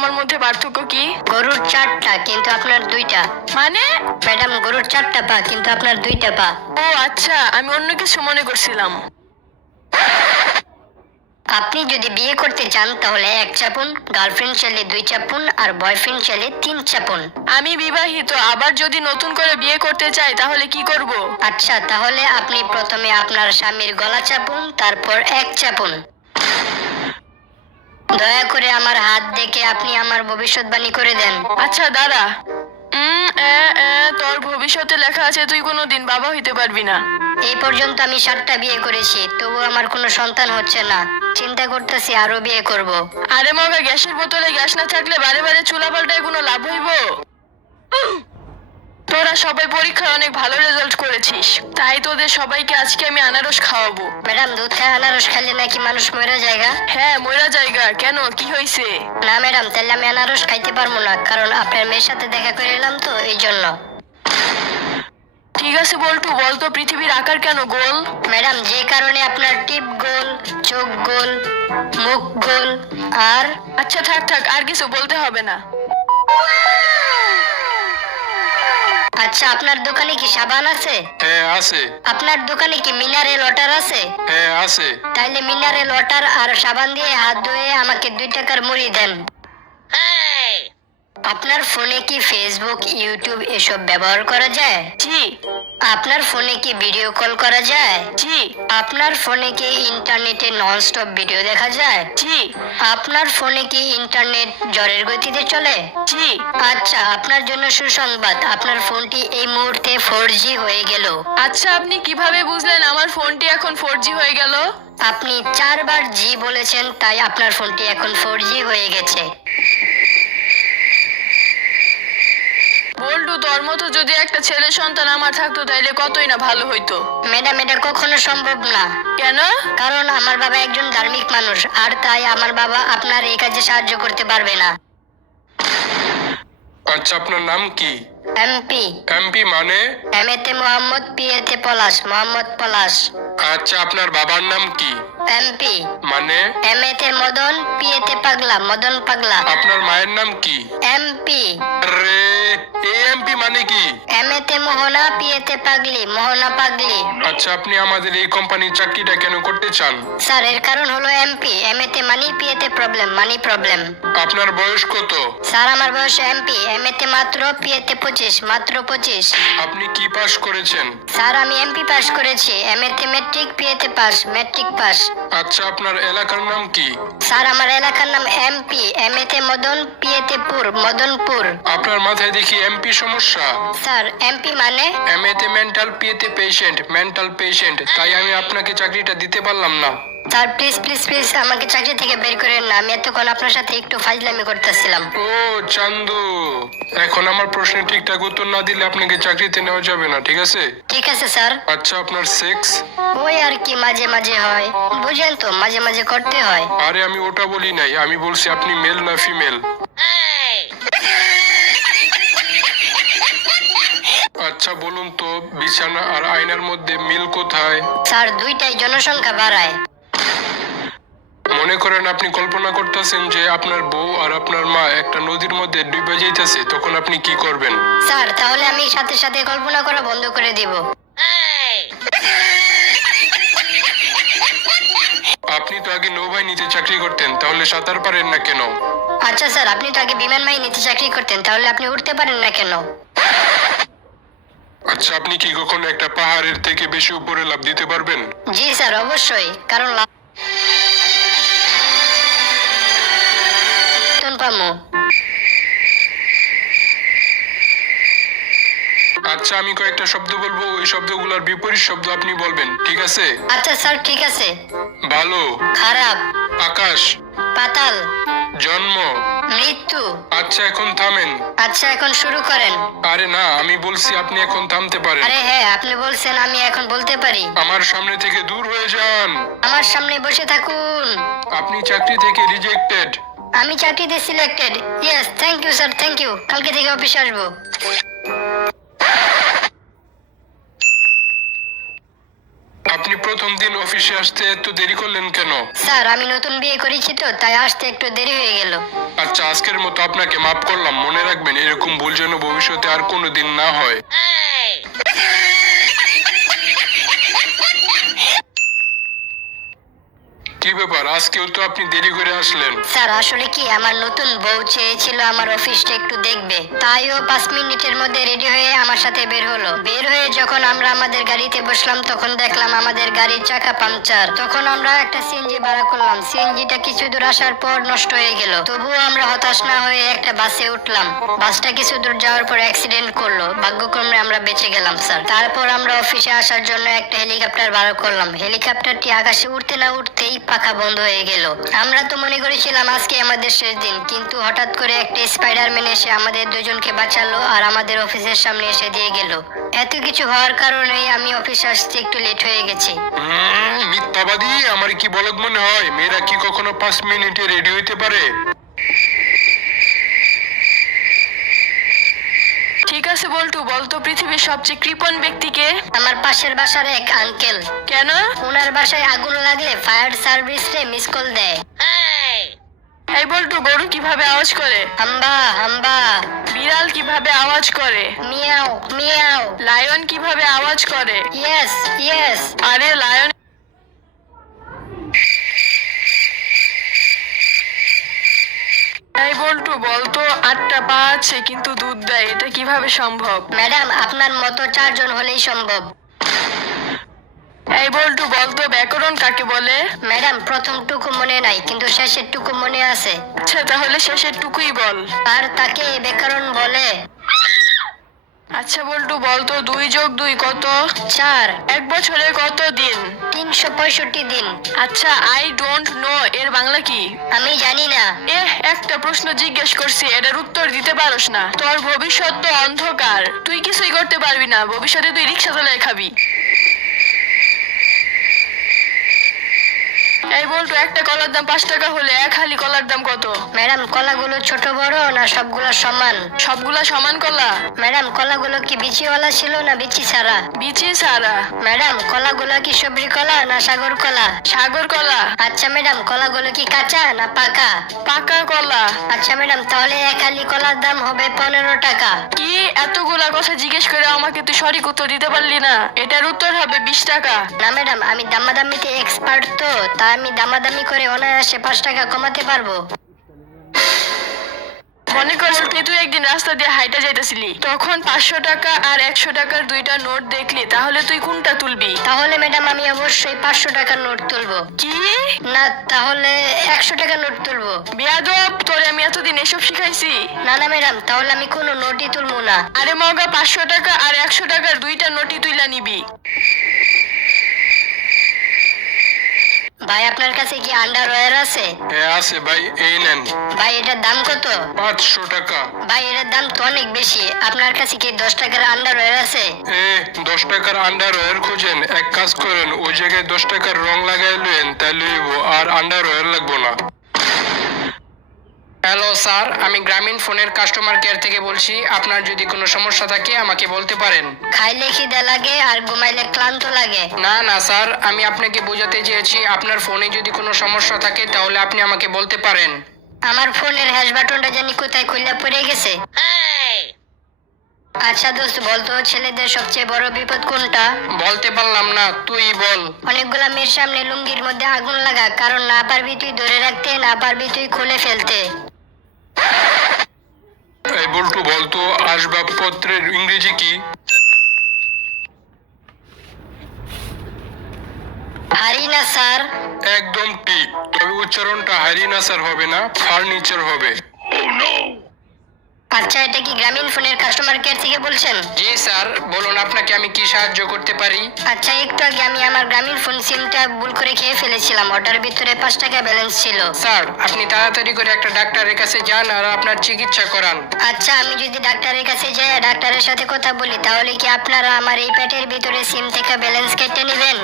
আমার মধ্যে পার্থক্য কি? গরুর 4টা কিন্তু আপনার 2টা। মানে? ম্যাডাম, গরুর 4টা পা কিন্তু আপনার 2টা পা। ও আচ্ছা, আমি অন্য কিছু মনে করছিলাম। আপনি যদি বিয়ে করতে চান তাহলে 1 চাপুন, গার্লফ্রেন্ড চাইলে 2 চাপুন, আর বয়ফ্রেন্ড চাইলে 3 চাপুন। আমি বিবাহিত, আবার যদি নতুন করে বিয়ে করতে চাই তাহলে কি করব? আচ্ছা, তাহলে আপনি প্রথমে আপনার স্বামীর গলা চাপুন, তারপর 1 চাপুন। দয়া করে আমার হাত দেখে আপনি আমার ভবিষ্যৎবাণী করে দেন। আচ্ছা দাঁড়া। তোর ভবিষ্যতে লেখা আছে তুই কোনোদিন বাবা হইতে পারবি না। এই পর্যন্ত আমি 7টা বিয়ে করেছি, তবু আমার কোনো সন্তান হচ্ছে না। চিন্তা করতেছি আরো বিয়ে করব। আরে মগা, গ্যাসের বোতলে গ্যাস না থাকলে বারে বারে চুলা পাল্টায় কোনো লাভ হইব? তোরা সবাই পরীক্ষায় অনেক ভালো রেজাল্ট করেছিস, তাই তোদের সবাইকে আজকে আমি আনারস খাওয়াবো। ম্যাডাম, দুধ খায় আনারস খাইলে নাকি মানুষ মরে জায়গা? হ্যাঁ, মরা জায়গা। কেন, কি হয়েছে? না ম্যাডাম, তাহলে আমি আনারস খাইতে পারবো না, কারণ আপনার মেয়ের সাথে দেখা করে এলাম তো, এই জন্য। ঠিক আছে বল্টু, বলতো পৃথিবীর আকার কেন গোল? ম্যাডাম, যে কারণে আপনার টিপ গোল, চোখ গোল, মুখ গোল, আর আচ্ছা থাক থাক, আর কিছু বলতে হবে না। আচ্ছা, আপনার দোকানে কি সাবান আছে? হ্যাঁ আছে। আপনার দোকানে কি মিনারেল ওয়াটার আছে? হ্যাঁ আছে। তাইলে মিনারেল ওয়াটার আর সাবান দিয়ে হাত ধুয়ে আমাকে 2 টাকার মুড়ি দেন। আপনার ফোনে কি ফেসবুক, ইউটিউব এসব ব্যবহার করা যায়? জি। আপনার ফোনে কি ভিডিও কল করা যায়? জি। আপনার ফোনে কি ইন্টারনেটে ননস্টপ ভিডিও দেখা যায়? জি। আপনার ফোনে কি ইন্টারনেট ঝড়ের গতিতে চলে? জি। আচ্ছা, আপনার জন্য সুসংবাদ, আপনার ফোনটি এই মুহূর্তে 4G হয়ে গেল। আচ্ছা, আপনি কিভাবে বুঝলেন আমার ফোনটি এখন 4G হয়ে গেল? আপনি 4 বার জি বলেছেন, তাই আপনার ফোনটি এখন 4G হয়ে গেছে। বল্টু, তোর মতো যদি একটা ছেলে সন্তান আমার থাকতো তাইলে কতই না ভালো হইতো। ম্যাডাম, এটা কখনো সম্ভব না। কেন? কারণ আমার বাবা একজন ধার্মিক মানুষ, আর তাই আমার বাবা আপনার এই কাজে সাহায্য করতে পারবে না। আচ্ছা, আপনার নাম কি? এমপি। এমপি মানে? এমএতে মোহাম্মদ, পিএতে পলাশ, মোহাম্মদ পলাশ। আচ্ছা, আপনার বাবার নাম কি? এমপি মানে? এমএতে মদন, পিএতে পাগলা, মদন পাগলা। আপনার মায়ের নাম কি? এমপি। আরে, এমপি মানে কি? এমএতে মোহনা, পিএতে পাগলি, মোহনা পাগলি। আচ্ছা, আপনি আমাদের এই কোম্পানির চাকরিটা কেন করতে চান? স্যার, এর কারণ হলো এমপি। এমএতে মানি, পিএতে প্রবলেম, মানি প্রবলেম। আপনার বয়স কত? স্যার, আমার বয়স এমপি। এমএতে মাত্র, পিএতে 25, মাত্র 25। আপনি কি পাশ করেছেন? স্যার, আমি এমপি পাস করেছি। এমএতে ম্যাট্রিক, পিএতে পাস, ম্যাট্রিক পাস। আচ্ছা, আপনার এলাকার নাম কি? স্যার, আমার এলাকার নাম এমপি। এমএতে মদন, পিএতে পুর, মদনপুর। আপনার মাথায় দেখি এমপি সমস্যা। স্যার, এমপি মানে? এমএতে মেন্টাল, পিএতে পেশেন্ট, মেন্টাল পেশেন্ট। তাই আমি আপনাকে চাকরিটা দিতে পারলাম না। স্যার, প্লিজ প্লিজ প্লিজ আমাকে চাকরি থেকে বের করেন না। আমি এতক্ষণ আপনার সাথে একটু ফাজলামি করতেছিলাম। ও চান্দু, এখন আমার প্রশ্নের ঠিকঠাক উত্তর না দিলে আপনাকে চাকরিতে নেওয়া যাবে না, ঠিক আছে? ঠিক আছে স্যার। আচ্ছা, আপনার সেক্স? ওই আর কি, মাঝে মাঝে হয়, বুঝেন তো, মাঝে মাঝে করতে হয়। আরে, আমি ওটা বলি নাই, আমি বলছি আপনি মেল না ফিমেল। আচ্ছা বলুন তো, বিছানা আর আয়নার মধ্যে মিল কোথায়? স্যার, দুইটাই জনসংখ্যা বাড়ায়। মনে করেন আপনি কল্পনা করতেছেন যে আপনার বউ আর আপনার মা একটা নদীর মধ্যে ডুবে যাইতেছে, তখন আপনি কি করবেন? স্যার, তাহলে আমি সাথে সাথে কল্পনা করা বন্ধ করে দিব। আপনি তো আগে নৌবাহিনীতে চাকরি করতেন, তাহলে সাঁতার পারেন না কেন? আচ্ছা স্যার, আপনি তো আগে বিমান বাহিনীতে চাকরি করতেন, তাহলে আপনি উঠতে পারেন না কেন? আচ্ছা, আপনি কি কখনো একটা পাহাড়ের থেকে বেশি উপরে লাফ দিতে পারবেন? জি স্যার, অবশ্যই, কারণ পামু। আচ্ছা, আমি কয়েকটা শব্দ বলবো, ওই শব্দগুলোর বিপরীত শব্দ আপনি বলবেন, ঠিক আছে? আচ্ছা স্যার, ঠিক আছে। ভালো, খারাপ, আকাশ, পাতাল, জন্ম। মৃত্যু। আচ্ছা, এখন থামেন। আচ্ছা, এখন শুরু করেন। আরে না, আমি বলছি আপনি এখন থামতে পারেন। আরে হ্যাঁ, আপনি বলছেন, আমি এখন বলতে পারি। আমার সামনে থেকে দূর হয়ে যান। আমার সামনে বসে থাকুন। আপনি চাকরি থেকে রিজেক্টেড। আমি চাকরিতে selected. Yes, thank you sir, thank you. কালকে থেকে অফিসে আসবো। আপনি প্রথম দিন অফিস অফিসে আসতে এত দেরি করলেন কেন? স্যার আমি নতুন বিয়ে করেছি তো তাই আসতে একটু দেরি হয়ে গেল। আচ্ছা, আজকের মতো আপনাকে মাফ করলাম। মনে রাখবেন, এরকম ভুল যেন ভবিষ্যতে আর কোনোদিন না হয়। কি ব্যাপার, আজকেও তো আপনি দেরি করে আসলেন? স্যার আসলে কি আমার নতুন বউ চেয়েছিল আমার অফিসটা একটু দেখবে, তাই ও 5 মিনিটের মধ্যে রেডি হয়ে আমার সাথে বের হলো। বের হয়ে যখন আমরা আমাদের গাড়িতে বসলাম তখন দেখলাম আমাদের গাড়ির চাকা পাংচার। তখন আমরা একটা সিএনজি ভাড়া করলাম। সিএনজিটা কিছু দূর আসার পর নষ্ট হয়ে গেল। তবুও আমরা হতাশ না হয়ে একটা বাসে উঠলাম। বাসটা কিছু দূর যাওয়ার পর অ্যাক্সিডেন্ট করলো। ভাগ্যক্রমে আমরা বেঁচে গেলাম স্যার। তারপর আমরা অফিসে আসার জন্য একটা হেলিকপ্টার ভাড়া করলাম। হেলিকপ্টারটি আকাশে উঠতে না উঠতেই পাখা বন্ধ হয়ে গেল। আমরা তো মনে করেছিলাম আজকে আমাদের শেষ দিন, কিন্তু হঠাৎ করে একটা স্পাইডারম্যান এসে আমাদের দুজনকে বাঁচালো আর আমাদের অফিসের সামনে এসে দিয়ে গেল। এত কিছু হওয়ার কারণেই আমি অফিসে আসতে একটু লেট হয়ে গেছি। মিথ্যাবাদী! আমার কি বলদ মনে হয়? মেয়েরা কি কখনো 5 মিনিটে রেডি হইতে পারে? ঠিক আছে বল্টু, বলতো পৃথিবীর সবচেয়ে কৃপণ ব্যক্তিকে? আমার পাশের বাসার এক আঙ্কেল। কেন? ওনার বাসায় আগুন লাগলে ফায়ার সার্ভিস রে মিস কল দেয়। এই বল্টু, গরু কিভাবে আওয়াজ করে? হাম্বা হাম্বা। বিড়াল কিভাবে আওয়াজ করে? Miao Miao. লায়ন কিভাবে আওয়াজ করে? Yes yes. আরে লায়ন। এই বল্টু, বলতো 8টা পা আছে কিন্তু দুধ দেয়, এটা কিভাবে সম্ভব? ম্যাডাম আপনার মতো 4 জন হলেই সম্ভব। এই বল্টু, বলতো ব্যাকরণ কাকে বলে? ম্যাডাম প্রথমটুকু মনে নাই কিন্তু শেষের টুকু মনে আছে। আচ্ছা তাহলে শেষের টুকুই বল। আর তাকে ব্যাকরণ বলে। আচ্ছা বল্টু, বলতো 2 + 2 কত? 4। এক বছরে কত দিন? 365 দিন। আচ্ছা, আই ডোন্ট নো এর বাংলা কি? আমি জানি না। একটা প্রশ্ন জিজ্ঞেস করছি, এটার উত্তর দিতে পারোস না? তোর ভবিষ্যৎ তো অন্ধকার, তুই কিছুই করতে পারবি না। ভবিষ্যতে তুই রিক্সা চালায় খাবি। এই বল্টু, একটা কলার দাম 5 টাকা হলে এক হালি কলার দাম কত? ম্যাডাম কলাগুলো ছোট বড় না সবগুলো সমান? সবগুলা সমান কলা। ম্যাডাম কলাগুলো কি বিচিওয়ালা ছিল না বিচি ছাড়া? বিচি সারা। ম্যাডাম কলাগুলো কি সবরি কলা না সাগর কলা? সাগর কলা। আচ্ছা ম্যাডাম কলাগুলো কি কাঁচা না পাকা? পাকা কলা। আচ্ছা ম্যাডাম তাহলে এক হালি কলার দাম হবে 15 টাকা। কি এতগুলা কথা জিজ্ঞেস করে আমাকে তুই সঠিক উত্তর দিতে পারলি না? এটার উত্তর হবে 20 টাকা। না ম্যাডাম আমি দামাদামিতে এক্সপার্ট তো, তাই আমি দামাদামি করে অনায়াসে 5 টাকা কমাতে পারবো। মনে কর তুই একদিন রাস্তা দিয়ে হাইটা যাইতেছিলি, তখন 500 টাকা আর 100 টাকার 2টা নোট দেখলি, তাহলে তুই কোনটা তুলবি? তাহলে ম্যাডাম আমি অবশ্যই 500 টাকার নোট তুলবো। কি? না তাহলে 100 টাকার নোট তুলবো। বেয়াদব, তোরে আমি এতদিন এসব শিখাইছি? না না ম্যাডাম তাহলে আমি কোনো নোটই তুলবো না। আরে মগা, 500 টাকা আর 100 টাকার 2টা নোটই তুইলা নিবি। ভাই আপনার কাছে কি আন্ডারওয়্যার আছে? হ্যাঁ আছে ভাই, এই নেন। ভাই এটার দাম কত? 500 টাকা। ভাই এটার দাম তো অনেক বেশি। আপনার কাছে কি 10 টাকার আন্ডারওয়্যার আছে? 10 টাকার আন্ডারওয়্যার খুঁজেন? এক কাজ করেন, ওই জায়গায় 10 টাকার রং লাগাই লইন, তাই লইব, আর আন্ডারওয়্যার লাগবো না। হ্যালো স্যার, আমি গ্রামীণ ফোনের কাস্টমার কেয়ার থেকে বলছি। আপনার যদি কোনো সমস্যা থাকে আমাকে বলতে পারেন। খাইলে খিদে লাগে আর ঘুমাইলে ক্লান্ত লাগে। না না স্যার, আমি আপনাকে বোঝাতে চেয়েছি আপনার ফোনে যদি কোনো সমস্যা থাকে তাহলে আপনি আমাকে বলতে পারেন। আমার ফোনের হ্যাশ বাটনটা জানি কোথায় খুলে পড়ে গেছে। আচ্ছা দোস্ত বলতো ছেলেদের সবচেয়ে বড় বিপদ কোনটা? বলতে পারলাম না, তুই বল। অনেকগুলা মেয়ের সামনে লুঙ্গির মধ্যে আগুন লাগা, কারণ না পারবি তুই ধরে রাখতে, না পারবি তুই খুলে ফেলতে। এই বল্টু, বলতো আসবাবপত্রের ইংরেজি কি? হারিনা স্যার। একদম ঠিক, তবে উচ্চারণটা হারিনা স্যার হবে না, ফার্নিচার হবে। আচ্ছা এটা কি গ্রামীণ ফোনের কাস্টমার কেয়ার থেকে বলছেন? জি স্যার, বলুন আপনাকে আমি কি সাহায্য করতে পারি। আচ্ছা একটু আগে আমি আমার গ্রামীণ ফোন সিমটা ভুল করে খেয়ে ফেলেছিলাম। ওটার ভিতরে 5 টাকা ব্যালেন্স ছিল। স্যার আপনি তাড়াতাড়ি করে একটা ডাক্তারের কাছে যান আর আপনার চিকিৎসা করান। আচ্ছা আমি যদি ডাক্তারের কাছে যাই ডাক্তারের সাথে কথা বলি, তাহলে কি আপনারা আমার এই পেটের ভিতরে সিম থেকে ব্যালেন্স কেটে নেবেন?